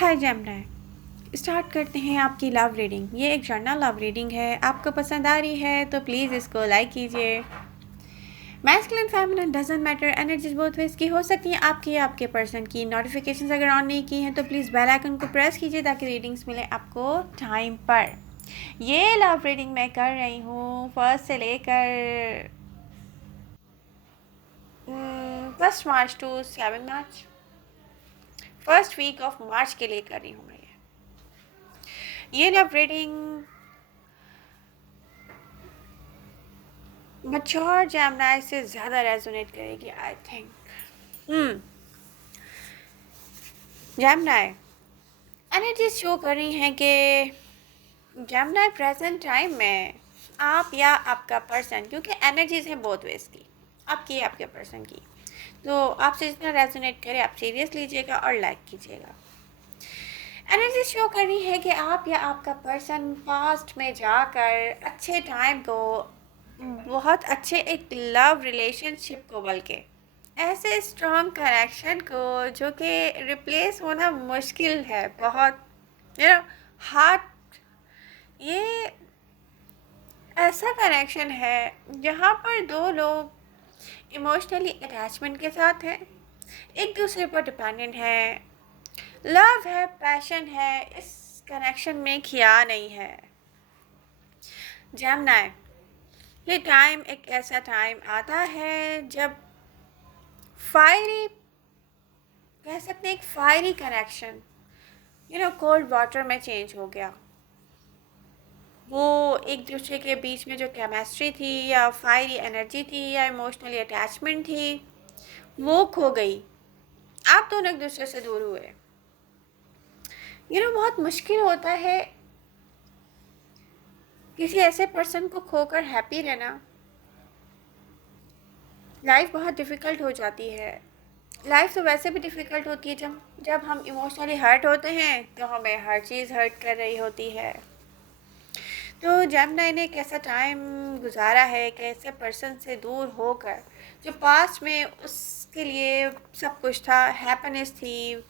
हाय Gemini, start करते हैं आपकी लव रीडिंग। ये एक जर्नल लव रीडिंग है। आपको पसंद आ रही है तो प्लीज़ इसको लाइक कीजिए। Masculine feminine doesn't matter, energies बहुत वेज की हो सकती हैं आपकी या आपके पर्सन की। नोटिफिकेशंस अगर ऑन नहीं की हैं तो प्लीज़ बेल आइकन को प्रेस कीजिए ताकि रीडिंग्स मिले आपको टाइम पर। ये लव रीडिंग मैं कर रही हूँ फर्स्ट से लेकर 1 March to 7 March, first week of March के लिए कर रही हूँ मैं ये लव रीडिंग मैच्योर जेमिनी से ज़्यादा रेजोनेट करेगी I think. Gemini energy show कर रही हैं कि जेमिनी प्रेजेंट टाइम में आप या आपका पर्सन, क्योंकि एनर्जीज हैं बोथ वेज की, आपकी या आपके पर्सन की, तो आपसे जितना रेजोनेट करे आप सीरियस लीजिएगा और लाइक कीजिएगा। एनर्जी शो कर रही है कि आप या आपका पर्सन पास्ट में जाकर अच्छे टाइम को, बहुत अच्छे एक लव रिलेशनशिप को, बल्कि ऐसे स्ट्रॉन्ग कनेक्शन को जो कि रिप्लेस होना मुश्किल है, बहुत हार्ट, ये ऐसा कनेक्शन है जहाँ पर दो लोग इमोशनली अटैचमेंट के साथ हैं, एक दूसरे पर डिपेंडेंट है, लव है, पैशन है, इस कनेक्शन में खिया नहीं है। जेमिनी, ये टाइम एक ऐसा टाइम आता है जब फायरी, कह सकते हैं एक फायरी कनेक्शन कोल्ड वाटर में चेंज हो गया। वो एक दूसरे के बीच में जो केमिस्ट्री थी या फायरी एनर्जी थी या इमोशनली अटैचमेंट थी वो खो गई। आप दोनों एक दूसरे से दूर हुए। बहुत मुश्किल होता है किसी ऐसे पर्सन को खोकर हैप्पी रहना। लाइफ बहुत डिफ़िकल्ट हो जाती है। लाइफ तो वैसे भी डिफ़िकल्ट होती है जब हम इमोशनली हर्ट होते हैं तो हमें हर चीज़ हर्ट कर रही होती है। तो जेमिनी ने एक ऐसा टाइम गुजारा है एक ऐसे पर्सन से दूर होकर जो पास्ट में उसके लिए सब कुछ था, हैप्पीनेस थी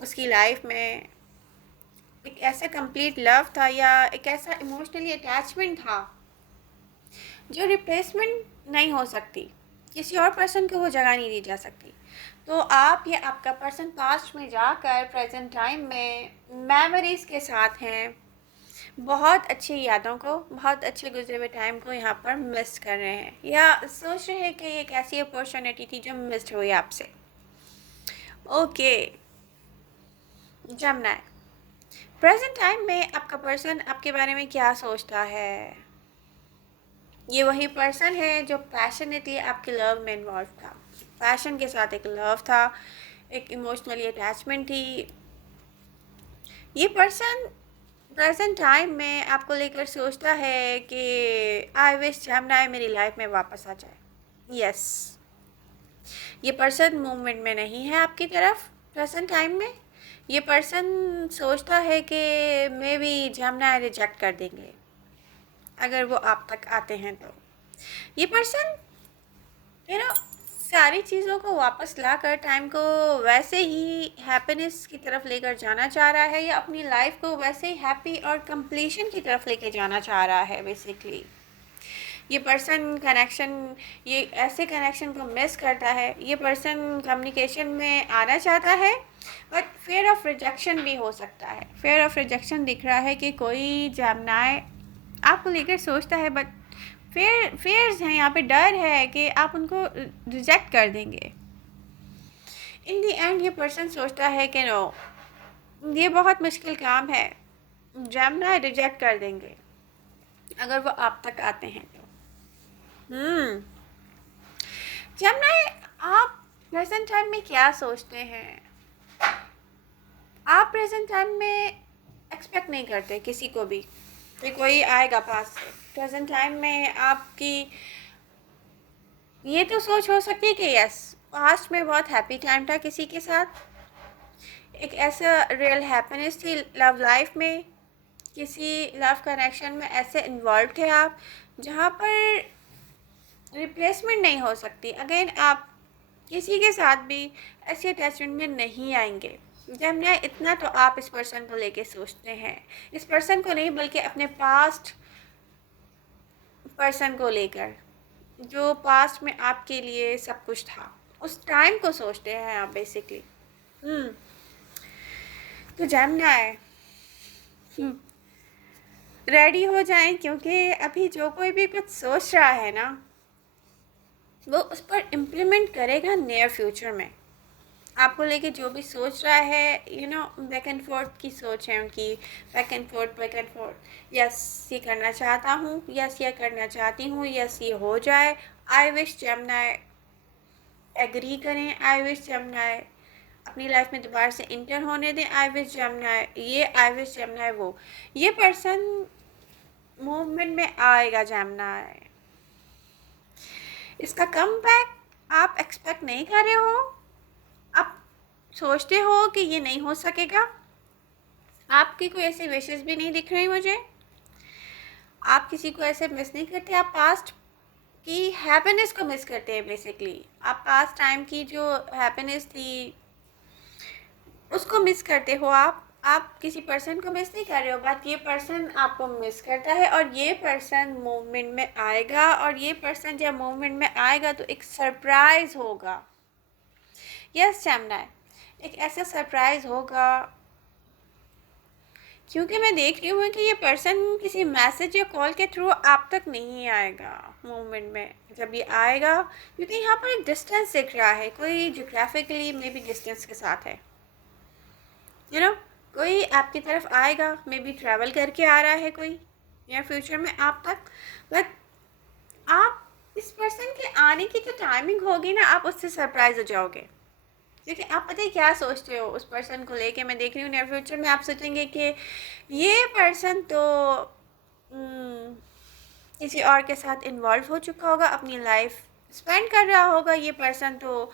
उसकी लाइफ में, एक ऐसा कंप्लीट लव था या एक ऐसा इमोशनली अटैचमेंट था जो रिप्लेसमेंट नहीं हो सकती, किसी और पर्सन को वो जगह नहीं दी जा सकती। तो आप या आपका पर्सन पास्ट में जाकर प्रेजेंट टाइम में मेमोरीज़ के साथ हैं, बहुत अच्छी यादों को, बहुत अच्छे गुजरे हुए टाइम को यहाँ पर मिस कर रहे हैं या सोच रहे हैं कि एक ऐसी अपॉर्चुनिटी थी जो मिस हुई आपसे। ओके जेमिनी, प्रेजेंट टाइम में आपका पर्सन आपके बारे में क्या सोचता है? ये वही पर्सन है जो पैशनेटली आपके लव में इन्वॉल्व था, पैशन के साथ एक लव था, एक इमोशनली अटैचमेंट थी। ये पर्सन प्रेजेंट टाइम में आपको लेकर सोचता है कि आई विश जेमिनी मेरी लाइफ में वापस आ जाए। यस, ये पर्सन मूवमेंट में नहीं है आपकी तरफ प्रेजेंट टाइम में। ये पर्सन सोचता है कि मे बी जेमिनी रिजेक्ट कर देंगे अगर वो आप तक आते हैं तो। ये पर्सन सारी चीज़ों को वापस लाकर टाइम को वैसे ही हैप्पीनेस की तरफ लेकर जाना चाह रहा है या अपनी लाइफ को वैसे ही हैप्पी और कंप्लीशन की तरफ लेकर जाना चाह रहा है। बेसिकली ये पर्सन कनेक्शन, ये ऐसे कनेक्शन को मिस करता है। ये पर्सन कम्युनिकेशन में आना चाहता है बट फेयर ऑफ रिजेक्शन भी हो सकता है। फेयर ऑफ रिजेक्शन दिख रहा है कि कोई जेमिनी आपको लेकर सोचता है बट फेयर्स हैं यहाँ पे, डर है कि आप उनको रिजेक्ट कर देंगे। इन दी एंड ये पर्सन सोचता है कि नो, ये बहुत मुश्किल काम है, जेमिनी रिजेक्ट कर देंगे अगर वो आप तक आते हैं तो। जेमिनी, आप प्रेजेंट टाइम में क्या सोचते हैं? आप प्रेजेंट टाइम में एक्सपेक्ट नहीं करते किसी को भी कि कोई आएगा पास से। प्रेजेंट टाइम में आपकी ये तो सोच हो सकती है कि यस, पास्ट में बहुत हैप्पी टाइम था किसी के साथ, एक ऐसा रियल हैप्पीनेस थी लव लाइफ में, किसी लव कनेक्शन में ऐसे इन्वॉल्व थे आप जहाँ पर रिप्लेसमेंट नहीं हो सकती। अगेन आप किसी के साथ भी ऐसी अटैचमेंट में नहीं आएंगे। जमुना इतना तो आप इस पर्सन को लेके सोचते हैं, इस पर्सन को नहीं बल्कि अपने पास्ट पर्सन को लेकर, जो पास्ट में आपके लिए सब कुछ था, उस टाइम को सोचते हैं आप बेसिकली। तो जमुना है, रेडी हो जाएं, क्योंकि अभी जो कोई भी कुछ सोच रहा है ना, वो उस पर इम्प्लीमेंट करेगा नियर फ्यूचर में। आपको लेके जो भी सोच रहा है, बैक एंड फोर्थ की सोच है उनकी, बैक एंड फोर्थ, यस ये करना चाहता हूँ, यस ये करना चाहती हूँ, यस ये हो जाए। आई विश जमुना एग्री करें, आई विश जमुना अपनी लाइफ में दोबारा से इंटर होने दें, आई विश जमुना ये, आई विश जमुना वो। ये पर्सन मूवमेंट में आएगा जमुना, इसका कम बैक आप एक्सपेक्ट नहीं कर रहे हो, आप सोचते हो कि ये नहीं हो सकेगा। आपकी कोई ऐसी विशेस भी नहीं दिख रही मुझे, आप किसी को ऐसे मिस नहीं करते, आप पास्ट की हैप्पीनेस को मिस करते हैं बेसिकली। आप पास्ट टाइम की जो हैप्पीनेस थी उसको मिस करते हो। आप किसी पर्सन को मिस नहीं कर रहे हो, बट ये पर्सन आपको मिस करता है, और ये पर्सन मूवमेंट में आएगा, और ये पर्सन जब मूवमेंट में आएगा तो एक सरप्राइज होगा। यस जमुना, एक ऐसा सरप्राइज होगा, क्योंकि मैं देख रही हूँ कि ये पर्सन किसी मैसेज या कॉल के थ्रू आप तक नहीं आएगा मूवमेंट में। जब ये आएगा, क्योंकि यहाँ पर एक डिस्टेंस दिख रहा है, कोई जोग्राफिकली मे बी डिस्टेंस के साथ है, कोई आपकी तरफ आएगा, मे बी ट्रैवल करके आ रहा है कोई, या फ्यूचर में आप तक। बट आप इस पर्सन के आने की जो टाइमिंग होगी ना, आप उससे सरप्राइज हो जाओगे, क्योंकि आप पता है क्या सोचते हो उस पर्सन को लेके। मैं देख रही हूँ नियर फ्यूचर में आप सोचेंगे कि ये पर्सन तो किसी और के साथ इन्वॉल्व हो चुका होगा, अपनी लाइफ स्पेंड कर रहा होगा, ये पर्सन तो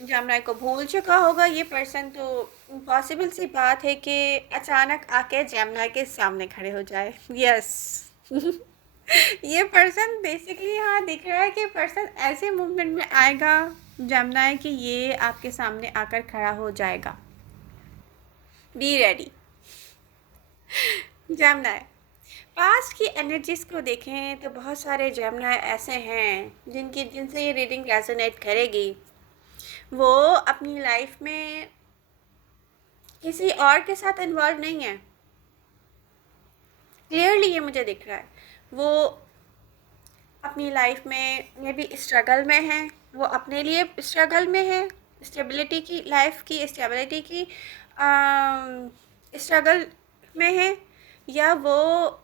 जमुना को भूल चुका होगा, ये पर्सन तो पॉसिबल सी बात है कि अचानक आके जमुना के सामने खड़े हो जाए। यस ये पर्सन बेसिकली हाँ दिख रहा है कि पर्सन ऐसे मूवमेंट में आएगा जमुना है कि ये आपके सामने आकर खड़ा हो जाएगा। बी रेडी जमुना है। पास्ट की एनर्जीज को देखें तो बहुत सारे जमुना ऐसे हैं जिनसे ये रीडिंग रेजोनेट करेगी। वो अपनी लाइफ में किसी और के साथ इन्वॉल्व नहीं है, क्लियरली ये मुझे दिख रहा है। वो अपनी लाइफ में मे बी स्ट्रगल में है, वो अपने लिए स्ट्रगल में है, स्टेबिलिटी की, लाइफ की स्टेबिलिटी की स्ट्रगल में है, या वो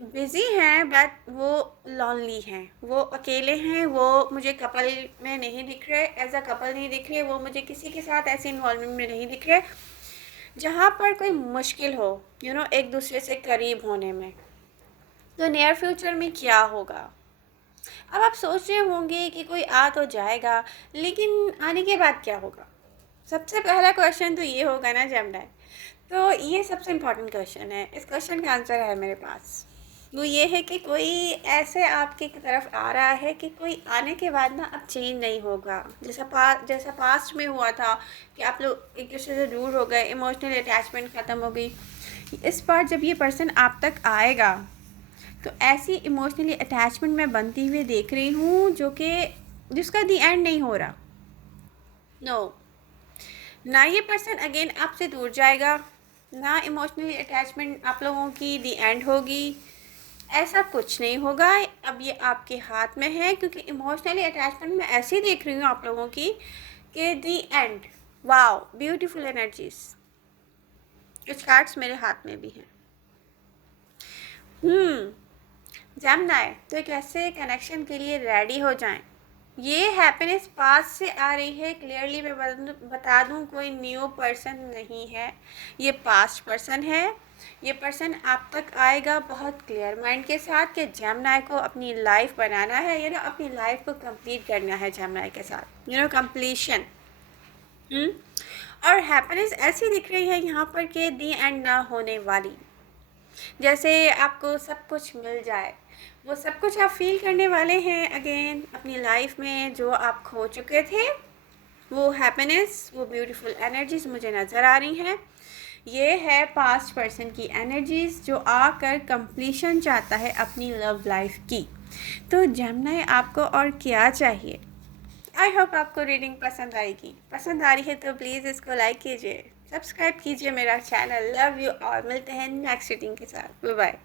बिज़ी हैं बट वो लॉनली हैं, वो अकेले हैं, वो मुझे कपल में नहीं दिख रहे, एज अ कपल नहीं दिख रहे, वो मुझे किसी के साथ ऐसे इन्वॉल्वमेंट में नहीं दिख रहे जहाँ पर कोई मुश्किल हो एक दूसरे से करीब होने में। तो नियर फ्यूचर में क्या होगा? अब आप सोच रहे होंगे कि कोई आ तो जाएगा, लेकिन आने के बाद क्या होगा? सबसे पहला क्वेश्चन तो ये होगा ना जमुना, तो ये सबसे इम्पोर्टेंट क्वेश्चन है। इस क्वेश्चन का आंसर है मेरे पास, वो ये है कि कोई ऐसे आपकी तरफ आ रहा है कि कोई आने के बाद ना अब चेंज नहीं होगा, जैसा पास्ट में हुआ था कि आप लोग एक दूसरे से दूर हो गए, इमोशनल अटैचमेंट ख़त्म हो गई। इस बार जब ये पर्सन आप तक आएगा तो ऐसी इमोशनली अटैचमेंट मैं बनती हुई देख रही हूँ जिसका दी एंड नहीं हो रहा। नो, ना ये पर्सन अगेन आपसे दूर जाएगा, ना इमोशनली अटैचमेंट आप लोगों की दी एंड होगी, ऐसा कुछ नहीं होगा। अब ये आपके हाथ में है, क्योंकि इमोशनली अटैचमेंट मैं ऐसे ही देख रही हूँ आप लोगों की कि दी एंड। Wow, beautiful energies. कुछ कार्ड्स मेरे हाथ में भी हैं। जमुना है तो एक ऐसे कनेक्शन के लिए रेडी हो जाएं। ये हैप्पीनेस पास से आ रही है, क्लियरली मैं बता दूं, कोई न्यू पर्सन नहीं है, ये पास्ट पर्सन है। ये पर्सन आप तक आएगा बहुत क्लियर माइंड के साथ कि जमुना को अपनी लाइफ बनाना है, अपनी लाइफ को कंप्लीट करना है जमुना के साथ, कंप्लीशन। और हैप्पीनेस ऐसी दिख रही है यहाँ पर कि दी एंड ना होने वाली, जैसे आपको सब कुछ मिल जाए, वो सब कुछ आप फील करने वाले हैं अगेन अपनी लाइफ में जो आप खो चुके थे। वो हैप्पीनेस, वो ब्यूटीफुल एनर्जीज मुझे नज़र आ रही हैं। ये है पास्ट पर्सन की एनर्जीज जो आकर कंप्लीशन चाहता है अपनी लव लाइफ की। तो जेमिनी आपको और क्या चाहिए? आई होप आपको रीडिंग पसंद आएगी। पसंद आ रही है तो प्लीज़ इसको लाइक कीजिए, सब्सक्राइब कीजिए मेरा चैनल। लव यू और मिलते हैं नेक्स्ट रीडिंग के साथ। Bye bye.